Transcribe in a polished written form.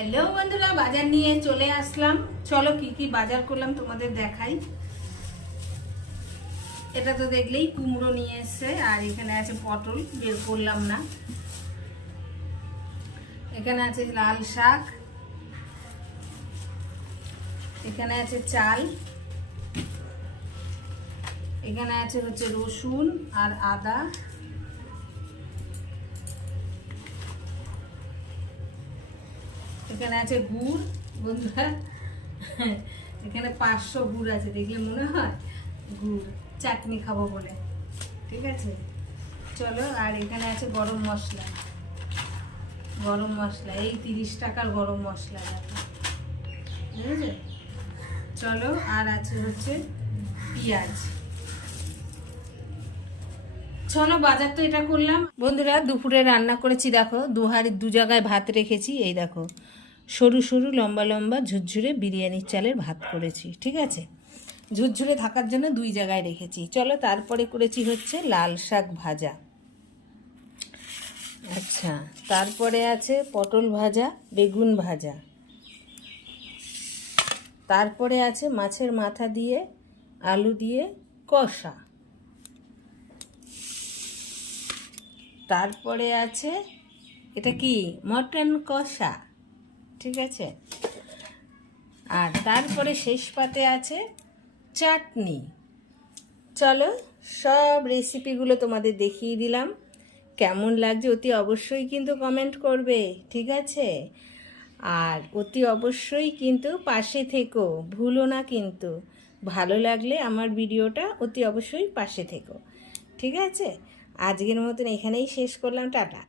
Hello বন্ধুরা, বাজার নিয়ে চলে আসলাম। চলো কি কি বাজার করলাম তোমাদের দেখাই। এটা তো দেখলেই কুমড়ো নিয়ে এসছে, আর এখানে আছে পটল, বের করলাম না। এখানে আছে লাল শাক, এখানে আছে চাল, এখানে আছে হচ্ছে রসুন আর আদা, এখানে আছে গুড়। বন্ধুরা এখানে 500 গুড় আছে, দেখলে মনে হয় গুড় চাটনি খাবো বলে। ঠিক আছে, চলো। আর এখানে আছে গরম মশলা, গরম মশলা এই 30 টাকার গরম মশলা, দেখো, ঠিক আছে। চলো, আর আছে হচ্ছে পেঁয়াজ। চলো, বাজার তো এটা করলাম। বন্ধুরা, দুপুরে রান্না করেছি, দেখো দু জায়গায় ভাত রেখেছি। এই দেখো, সরু সরু লম্বা লম্বা ঝুরঝুরে বিরিয়ানির চালের ভাত করেছি। ঠিক আছে, ঝুরঝুরে থাকার জন্য 2 জায়গায় রেখেছি। চলো, তারপরে করেছি হচ্ছে লাল শাক ভাজা। আচ্ছা, তারপরে আছে পটল ভাজা, বেগুন ভাজা, তারপরে আছে মাছের মাথা দিয়ে আলু দিয়ে কষা, তারপরে আছে এটা কি মটন কষা। ঠিক আছে, আর তারপরে শেষ পাতে আছে চাটনি। চলো, সব রেসিপিগুলো তোমাদের দেখিয়ে দিলাম। কেমন লাগছে অতি অবশ্যই কিন্তু কমেন্ট করবে, ঠিক আছে। আর অতি অবশ্যই কিন্তু পাশে থেকো, ভুলো না কিন্তু। ভালো লাগলে আমার ভিডিওটা অতি অবশ্যই পাশে থেকো, ঠিক আছে। আজকের মতন এখানেই শেষ করলাম, টাটা।